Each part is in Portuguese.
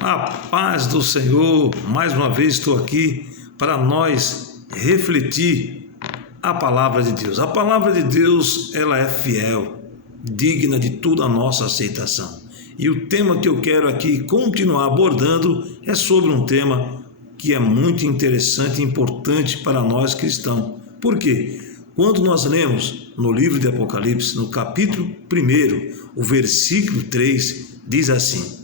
A paz do Senhor, mais uma vez estou aqui para nós refletir a palavra de Deus. A palavra de Deus, ela é fiel, digna de toda a nossa aceitação. E o tema que eu quero aqui continuar abordando é sobre um tema que é muito interessante e importante para nós cristãos. Por quê? Quando nós lemos no livro de Apocalipse, no capítulo 1, o versículo 3, diz assim: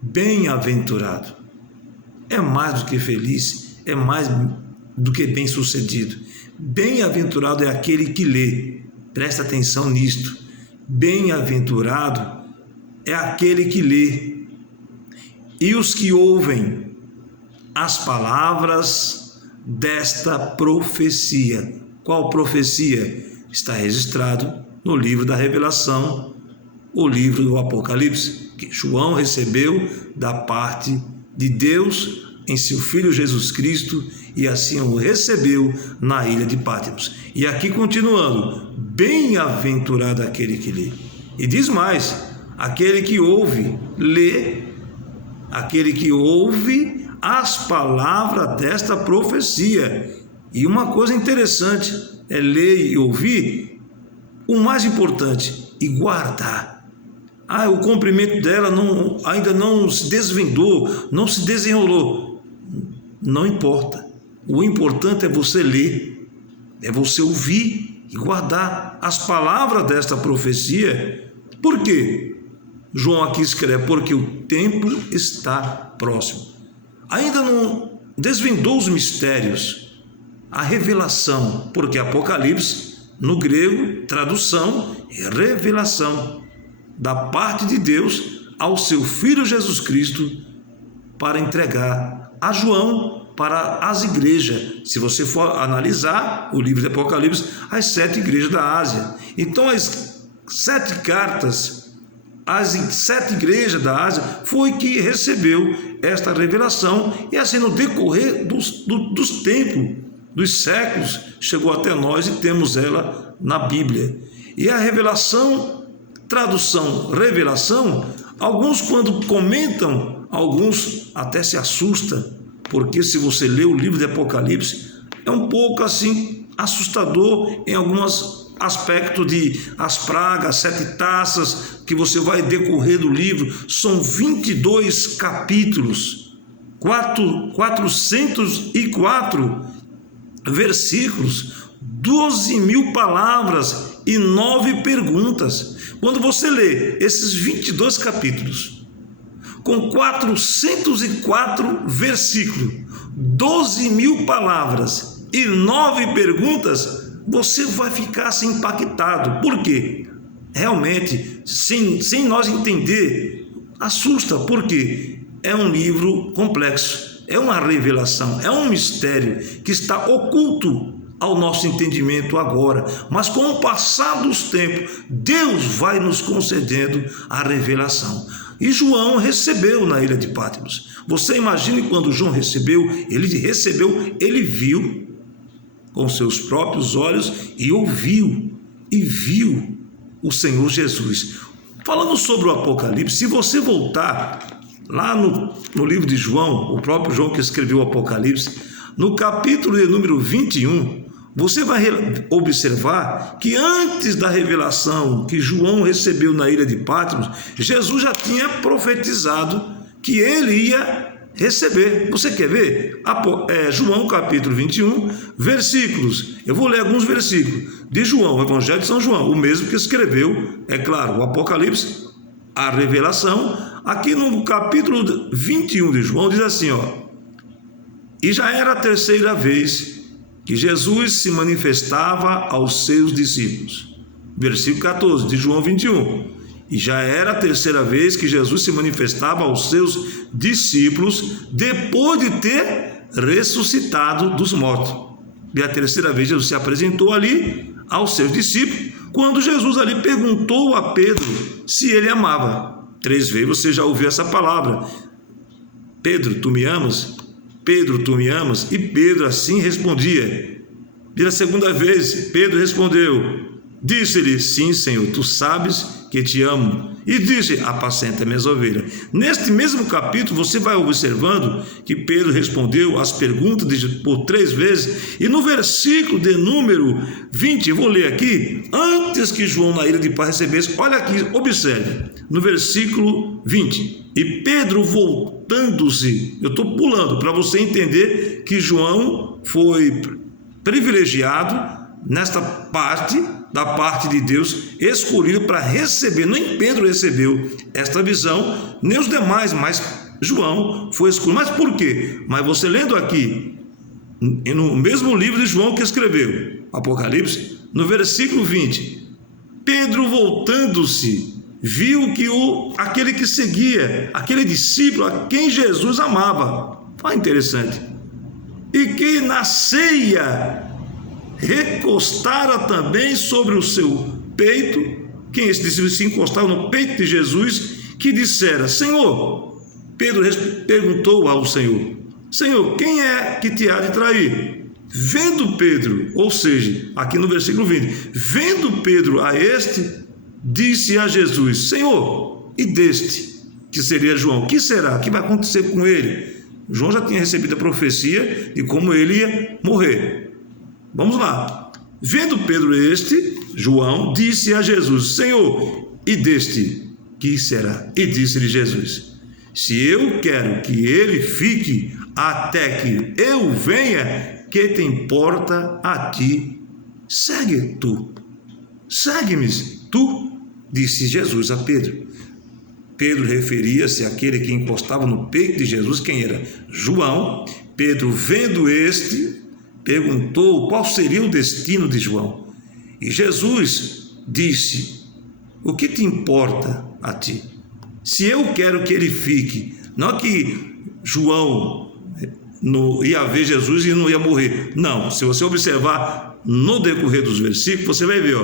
bem-aventurado, é mais do que feliz, é mais do que bem-sucedido. Bem-aventurado é aquele que lê, presta atenção nisto. Bem-aventurado é aquele que lê, e os que ouvem as palavras desta profecia. Qual profecia? Está registrado no livro da Revelação, o livro do Apocalipse, que João recebeu da parte de Deus em seu Filho Jesus Cristo, e assim o recebeu na ilha de Patmos. E aqui continuando, bem-aventurado aquele que lê. E diz mais, aquele que ouve, lê, aquele que ouve as palavras desta profecia. E uma coisa interessante é ler e ouvir, o mais importante, e guardar. O cumprimento dela ainda não se desvendou, não se desenrolou. Não importa. O importante é você ler, é você ouvir e guardar as palavras desta profecia. Por quê? João aqui escreve, porque o tempo está próximo. Ainda não desvendou os mistérios, a revelação, porque Apocalipse, no grego, tradução é revelação da parte de Deus ao seu Filho Jesus Cristo para entregar a João para as igrejas. Se você for analisar o livro de Apocalipse, as 7 igrejas da Ásia. Então as 7 cartas, as 7 igrejas da Ásia foi que recebeu esta revelação, e assim no decorrer dos tempos, dos séculos, chegou até nós e temos ela na Bíblia. E a revelação, tradução revelação, alguns quando comentam, alguns até se assustam, porque se você lê o livro de Apocalipse, é um pouco assim assustador em alguns aspectos de as pragas, as 7 taças, que você vai decorrer do livro. São 22 capítulos, 404 versículos, 12.000 palavras e 9 perguntas. Quando você lê esses 22 capítulos, com 404 versículos, 12.000 palavras e 9 perguntas, você vai ficar assim impactado. Por quê? Realmente, sem nós entender, assusta, porque é um livro complexo. É uma revelação, é um mistério que está oculto ao nosso entendimento agora, mas com o passar dos tempos, Deus vai nos concedendo a revelação. E João recebeu na ilha de Patmos. Você imagine quando João recebeu, ele viu com seus próprios olhos e ouviu e viu o Senhor Jesus. Falando sobre o Apocalipse, se você voltar lá no livro de João, o próprio João que escreveu o Apocalipse, no capítulo de número 21, você vai observar que antes da revelação que João recebeu na ilha de Patmos, Jesus já tinha profetizado que ele ia receber. Você quer ver? João capítulo 21, versículos. Eu vou ler alguns versículos de João, o Evangelho de São João, o mesmo que escreveu, é claro, o Apocalipse, a revelação. Aqui no capítulo 21 de João diz assim, e já era a 3ª vez que Jesus se manifestava aos seus discípulos. Versículo 14 de João 21. E já era a 3ª vez que Jesus se manifestava aos seus discípulos depois de ter ressuscitado dos mortos. E a 3ª vez Jesus se apresentou ali aos seus discípulos, quando Jesus ali perguntou a Pedro se ele amava. 3 vezes você já ouviu essa palavra: Pedro, tu me amas? Pedro, tu me amas? E Pedro assim respondia. E a 2ª vez Pedro respondeu, disse-lhe, sim, Senhor, tu sabes que te amo, e disse: apacenta minhas ovelhas. Neste mesmo capítulo, você vai observando que Pedro respondeu as perguntas por 3 vezes, e no versículo de número 20, eu vou ler aqui, antes que João na ilha de Paz recebesse, olha aqui, observe, no versículo 20, e Pedro voltando-se, eu estou pulando para você entender que João foi privilegiado nesta parte, da parte de Deus, escolhido para receber. Nem Pedro recebeu esta visão, nem os demais, mas João foi escolhido. Mas por quê? Mas você lendo aqui, no mesmo livro de João que escreveu, Apocalipse, no versículo 20, Pedro voltando-se, viu que aquele que seguia, aquele discípulo a quem Jesus amava, olha interessante, e que na ceia recostara também sobre o seu peito, quem esse discípulo se encostava no peito de Jesus, que dissera: Senhor, Pedro perguntou ao Senhor: Senhor, quem é que te há de trair? Vendo Pedro, ou seja, aqui no versículo 20, vendo Pedro a este, disse a Jesus: Senhor, e deste, que seria João, que será? O que vai acontecer com ele? João já tinha recebido a profecia de como ele ia morrer. Vamos lá. Vendo Pedro este, João, disse a Jesus: Senhor, e deste, que será? E disse-lhe Jesus: se eu quero que ele fique até que eu venha, que te importa a ti? Segue tu. Segue-me tu, disse Jesus a Pedro. Pedro referia-se àquele que encostava no peito de Jesus. Quem era? João. Pedro, vendo este, perguntou qual seria o destino de João. E Jesus disse: o que te importa a ti? Se eu quero que ele fique, não que João ia ver Jesus e não ia morrer. Não, se você observar no decorrer dos versículos, você vai ver,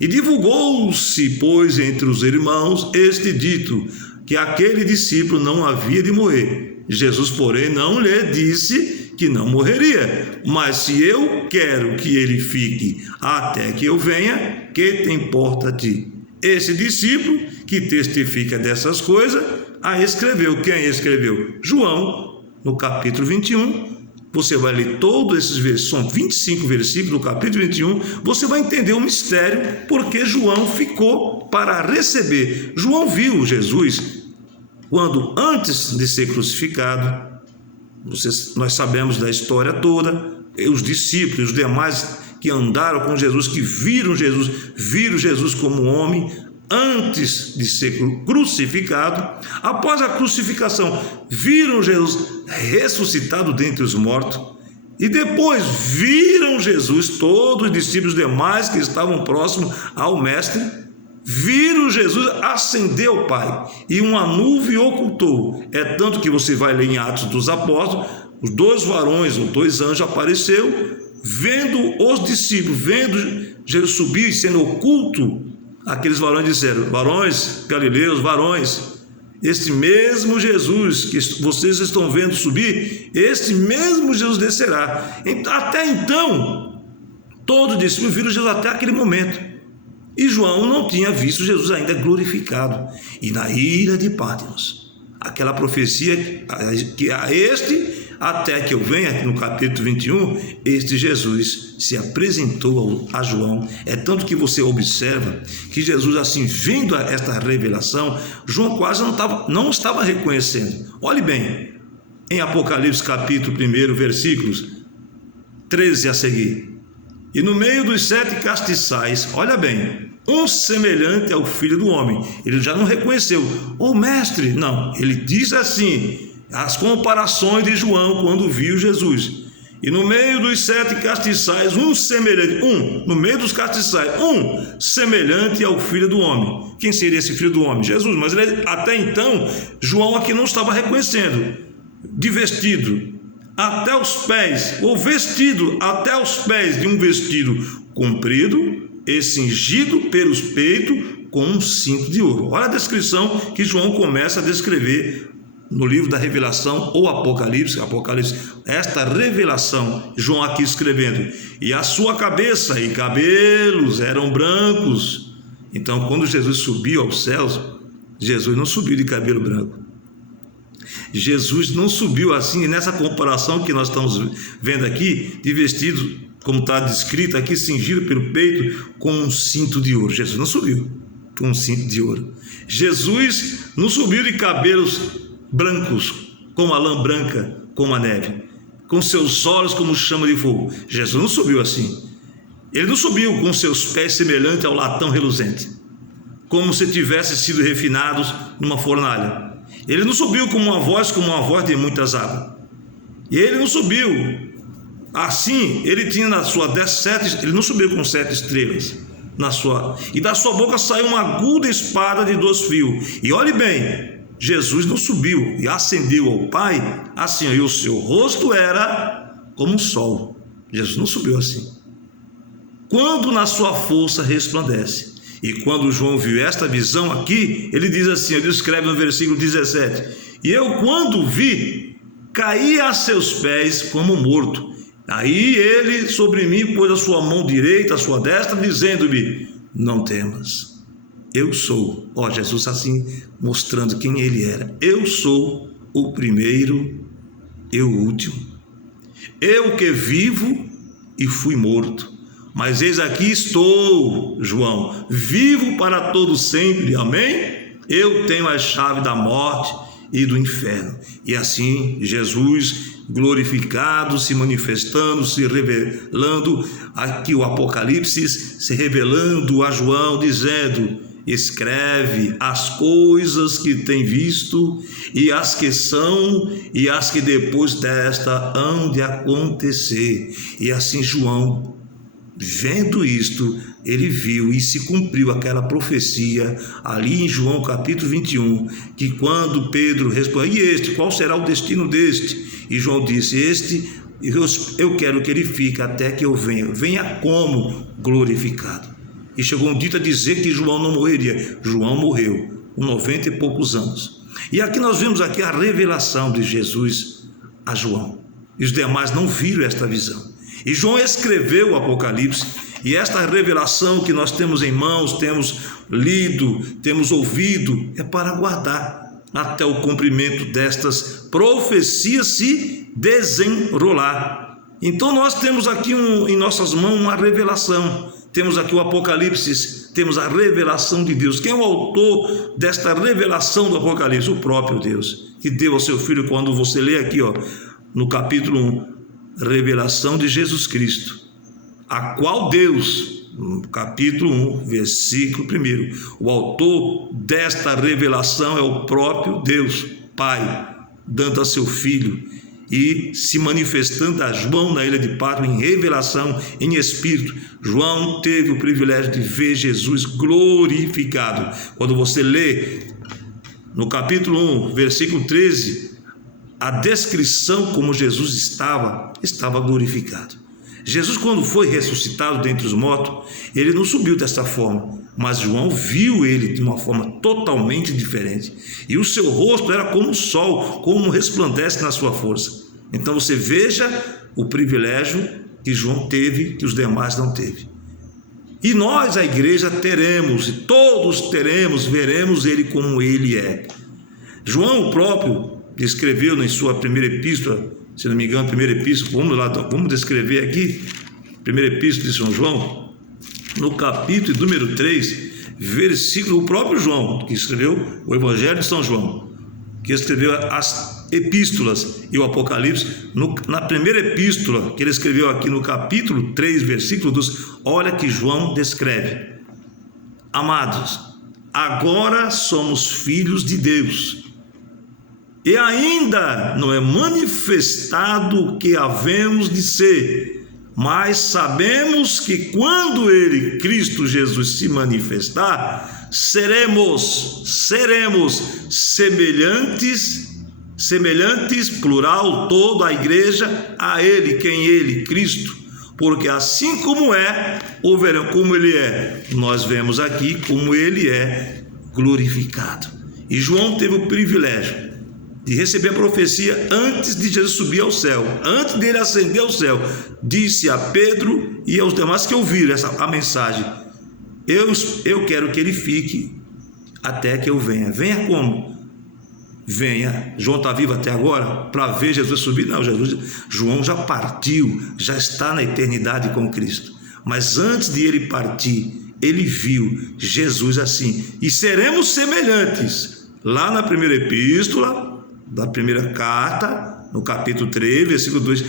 e divulgou-se, pois, entre os irmãos este dito, que aquele discípulo não havia de morrer. Jesus, porém, não lhe disse que não morreria, mas se eu quero que ele fique até que eu venha, que te importa a ti? Esse discípulo que testifica dessas coisas, a escreveu. Quem escreveu? João, no capítulo 21. Você vai ler todos esses versículos, são 25 versículos do capítulo 21, você vai entender o mistério, porque João ficou para receber. João viu Jesus quando, antes de ser crucificado, nós sabemos da história toda, os discípulos, os demais que andaram com Jesus, que viram Jesus como homem, antes de ser crucificado. Após a crucificação, viram Jesus ressuscitado dentre os mortos, e depois viram Jesus, todos os discípulos demais que estavam próximos ao mestre, viram Jesus ascender ao Pai, e uma nuvem ocultou. É tanto que você vai ler em Atos dos Apóstolos, os 2 varões ou 2 anjos apareceu, vendo os discípulos, vendo Jesus subir e sendo oculto. Aqueles varões disseram: varões galileus, varões, este mesmo Jesus que vocês estão vendo subir, este mesmo Jesus descerá. Até então, todos os discípulos viram Jesus até aquele momento, e João não tinha visto Jesus ainda glorificado. E na ilha de Patmos, aquela profecia que a este, até que eu venha, no capítulo 21, este Jesus se apresentou a João. É tanto que você observa que Jesus, assim, vendo esta revelação, João quase não estava reconhecendo. Olhe bem, em Apocalipse capítulo 1, versículos 13 a seguir: e no meio dos 7 castiçais, olha bem, um semelhante ao Filho do Homem. Ele já não reconheceu o mestre, não, ele diz assim, as comparações de João quando viu Jesus. E no meio dos 7 castiçais, no meio dos castiçais, um semelhante ao Filho do Homem. Quem seria esse Filho do Homem? Jesus. Mas até então, João aqui não estava reconhecendo. De vestido até os pés, ou vestido até os pés de um vestido comprido e cingido pelos peitos com um cinto de ouro. Olha a descrição que João começa a descrever no livro da Revelação ou Apocalipse, esta revelação, João aqui escrevendo: e a sua cabeça e cabelos eram brancos, Então, quando Jesus subiu aos céus, Jesus não subiu de cabelo branco. Jesus não subiu assim, nessa comparação que nós estamos vendo aqui, de vestido, como está descrito aqui, cingido pelo peito, com um cinto de ouro. Jesus não subiu com um cinto de ouro. Jesus não subiu de cabelos brancos, como a lã branca, como a neve, com seus olhos como chama de fogo. Jesus não subiu assim. Ele não subiu com seus pés semelhantes ao latão reluzente, como se tivesse sido refinados numa fornalha. Ele não subiu como uma voz de muitas águas. E ele não subiu assim, ele tinha na sua 17, ele não subiu com 7 estrelas na sua, e da sua boca saiu uma aguda espada de 2 fios. E olhe bem, Jesus não subiu e ascendeu ao Pai assim, e o seu rosto era como um sol. Jesus não subiu assim. Quando na sua força resplandece. E quando João viu esta visão aqui, ele diz assim, ele escreve no versículo 17: e eu, quando vi, caí a seus pés como morto. Aí ele sobre mim pôs a sua mão direita, a sua destra, dizendo-me: não temas, eu sou. Ó, Jesus assim mostrando quem ele era. Eu sou o primeiro e o último. Eu que vivo e fui morto, mas eis aqui estou, João, vivo para todo sempre, amém? Eu tenho a chave da morte e do inferno. E assim Jesus glorificado, se manifestando, se revelando, aqui o Apocalipse se revelando a João, dizendo: escreve as coisas que tem visto, e as que são, e as que depois desta hão de acontecer. E assim João, vendo isto, ele viu e se cumpriu aquela profecia ali em João capítulo 21, que quando Pedro respondeu: e este, qual será o destino deste? E João disse: este, eu quero que ele fique até que eu venha como glorificado. E chegou um dito a dizer que João não morreria. João morreu com 90 e poucos anos. E aqui nós vimos aqui a revelação de Jesus a João, e os demais não viram esta visão. E João escreveu o Apocalipse, e esta revelação que nós temos em mãos, temos lido, temos ouvido, é para guardar até o cumprimento destas profecias se desenrolar. Então nós temos aqui em nossas mãos uma revelação. Temos aqui o Apocalipse, temos a revelação de Deus. Quem é o autor desta revelação do Apocalipse? O próprio Deus, que deu ao seu Filho. Quando você lê aqui, no capítulo 1, revelação de Jesus Cristo, a qual Deus, no capítulo 1, versículo 1, o autor desta revelação é o próprio Deus, Pai, dando a seu Filho e se manifestando a João na ilha de Patmos em revelação, em espírito. João teve o privilégio de ver Jesus glorificado. Quando você lê no capítulo 1, versículo 13, a descrição como Jesus estava glorificado. Jesus, quando foi ressuscitado dentre os mortos, ele não subiu desta forma, mas João viu ele de uma forma totalmente diferente, e o seu rosto era como o sol, como resplandece na sua força. Então você veja o privilégio que João teve, que os demais não teve. E nós, a igreja, teremos, e todos teremos, veremos ele como ele é. João próprio escreveu na sua primeira epístola, se não me engano, primeira epístola, vamos descrever aqui, primeira epístola de São João, no capítulo número 3, versículo, o próprio João, que escreveu o Evangelho de São João, que escreveu as epístolas e o Apocalipse, na primeira epístola que ele escreveu aqui no capítulo 3, versículo 12, olha que João descreve: amados, agora somos filhos de Deus, e ainda não é manifestado o que havemos de ser, mas sabemos que quando ele, Cristo Jesus, se manifestar, seremos semelhantes, plural, toda a igreja, a ele, quem ele, Cristo, porque assim como é, ou verão como ele é, nós vemos aqui como ele é glorificado. E João teve o privilégio de receber a profecia antes de Jesus subir ao céu, antes dele ascender ao céu. Disse a Pedro e aos demais que ouviram a mensagem: eu quero que ele fique até que eu venha. Venha como? Venha. João está vivo até agora para ver Jesus subir? Não, João já partiu, já está na eternidade com Cristo. Mas antes de ele partir, ele viu Jesus assim. E seremos semelhantes. Lá na primeira epístola, da primeira carta, no capítulo 3, versículo 2.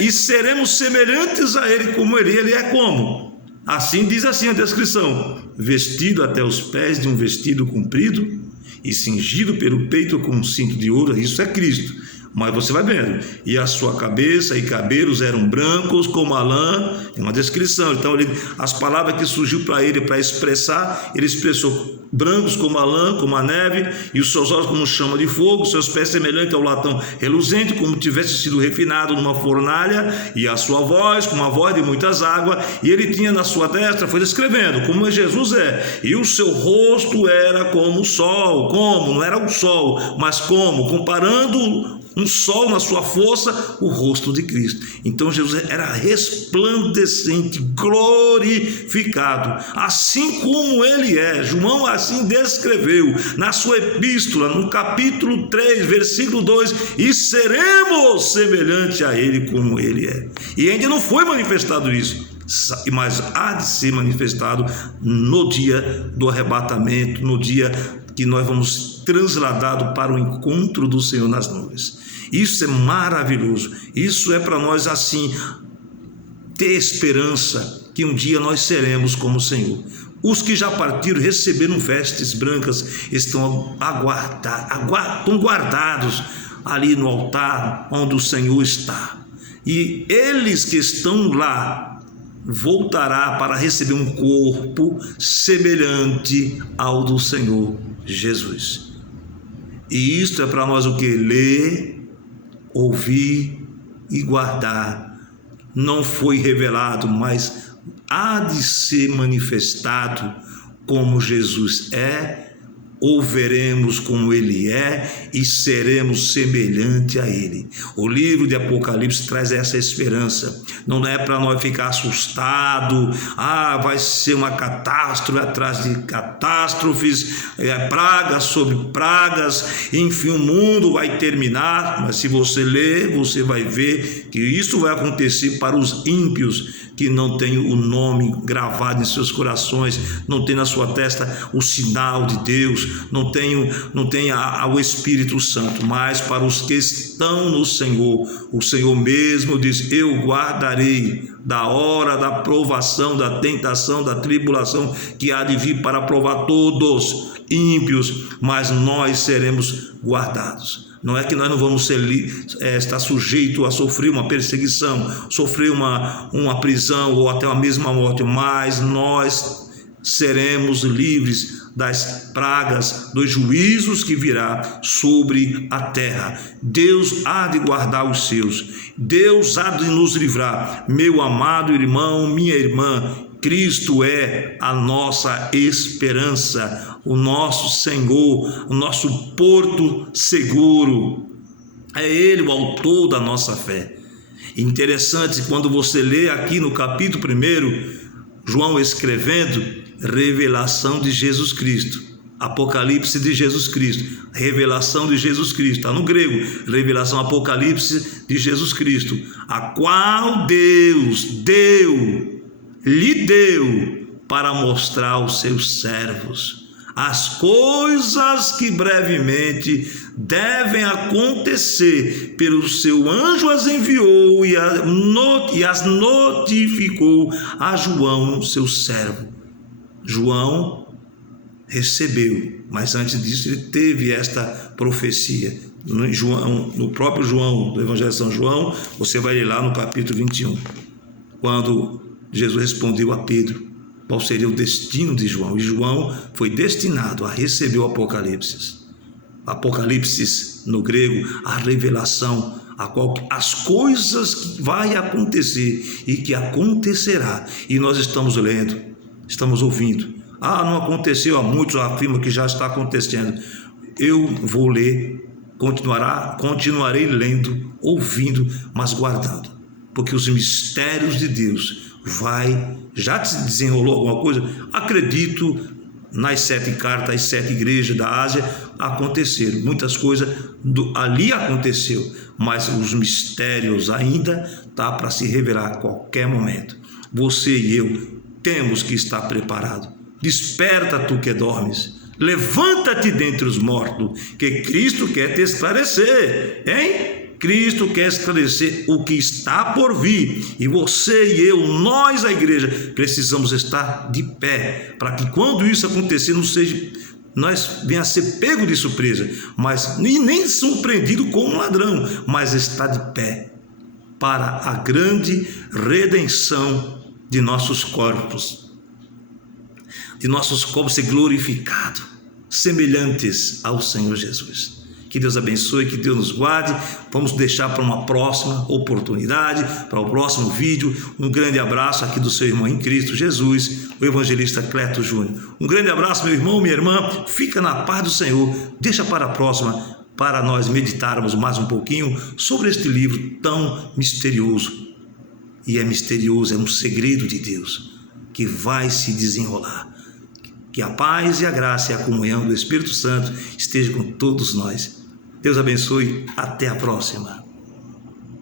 E seremos semelhantes a ele como ele é como? Assim diz assim a descrição: vestido até os pés de um vestido comprido e cingido pelo peito com um cinto de ouro. Isso é Cristo. Mas você vai vendo, e a sua cabeça e cabelos eram brancos como a lã. É uma descrição. Então as palavras que surgiu para ele para expressar, ele expressou brancos como a lã, como a neve, e os seus olhos como chama de fogo, seus pés semelhantes ao latão reluzente, como tivesse sido refinado numa fornalha, e a sua voz como a voz de muitas águas. E ele tinha na sua destra, foi descrevendo como Jesus é, e o seu rosto era como o sol. Como? Não era o sol, mas como? Comparando um sol na sua força, o rosto de Cristo. Então Jesus era resplandecente, glorificado, assim como ele é. João assim descreveu na sua epístola, no capítulo 3, versículo 2: e seremos semelhante a ele como ele é. E ainda não foi manifestado isso, mas há de ser manifestado no dia do arrebatamento, no dia que nós vamos transladados para o encontro do Senhor nas nuvens. Isso é maravilhoso. Isso é para nós assim ter esperança que um dia nós seremos como o Senhor. Os que já partiram receberam vestes brancas, estão estão guardados ali no altar onde o Senhor está. E eles que estão lá voltará para receber um corpo semelhante ao do Senhor Jesus. E isto é para nós o que? Ler, ouvir e guardar. Não foi revelado, mas há de ser manifestado como Jesus é, ou veremos como ele é e seremos semelhante a ele. O livro de Apocalipse traz essa esperança. Não é para nós ficar assustado, vai ser uma catástrofe atrás de catástrofes, pragas sobre pragas, enfim, o mundo vai terminar. Mas se você ler, você vai ver que isso vai acontecer para os ímpios, que não tem o nome gravado em seus corações, não tem na sua testa o sinal de Deus, não tem o Espírito Santo. Mas para os que estão no Senhor, o Senhor mesmo diz: eu guardarei da hora da provação, da tentação, da tribulação que há de vir para provar todos ímpios, mas nós seremos guardados. Não é que nós não vamos estar sujeitos a sofrer uma perseguição, sofrer uma prisão ou até a mesma morte, mas nós seremos livres das pragas, dos juízos que virá sobre a terra. Deus há de guardar os seus, Deus há de nos livrar. Meu amado irmão, minha irmã, Cristo é a nossa esperança, o nosso Senhor, o nosso porto seguro. É Ele o autor da nossa fé. Interessante, quando você lê aqui no capítulo 1, João escrevendo, revelação de Jesus Cristo, Apocalipse de Jesus Cristo, revelação de Jesus Cristo, está no grego, revelação, Apocalipse de Jesus Cristo, a qual Deus lhe deu para mostrar aos seus servos as coisas que brevemente devem acontecer. Pelo seu anjo as enviou e as notificou a João, seu servo. João recebeu, mas antes disso ele teve esta profecia. No próprio João, do Evangelho de São João, você vai ler lá no capítulo 21, quando Jesus respondeu a Pedro qual seria o destino de João, e João foi destinado a receber o Apocalipse. Apocalipse no grego, a revelação, as coisas que vai acontecer e que acontecerá, e nós estamos lendo, estamos ouvindo. Não aconteceu, há muitos afirmam que já está acontecendo. Eu vou ler, continuarei lendo, ouvindo, mas guardando, porque os mistérios de Deus Já te desenrolou alguma coisa? Acredito, nas 7 cartas, as 7 igrejas da Ásia aconteceram, muitas coisas ali aconteceu, mas os mistérios ainda tá para se revelar a qualquer momento. Você e eu temos que estar preparados. Desperta, tu que dormes, levanta-te dentre os mortos, que Cristo quer te esclarecer, hein? Cristo quer esclarecer o que está por vir, e você e eu, nós, a igreja, precisamos estar de pé, para que quando isso acontecer, nós venha a ser pego de surpresa, mas nem surpreendido como um ladrão, mas estar de pé, para a grande redenção de nossos corpos ser glorificados, semelhantes ao Senhor Jesus. Que Deus abençoe, que Deus nos guarde. Vamos deixar para uma próxima oportunidade, para o próximo vídeo. Um grande abraço aqui do seu irmão em Cristo Jesus, o evangelista Cleto Júnior. Um grande abraço, meu irmão, minha irmã. Fica na paz do Senhor. Deixa para a próxima, para nós meditarmos mais um pouquinho sobre este livro tão misterioso. E é misterioso, é um segredo de Deus que vai se desenrolar. Que a paz e a graça e a comunhão do Espírito Santo esteja com todos nós. Deus abençoe. Até a próxima.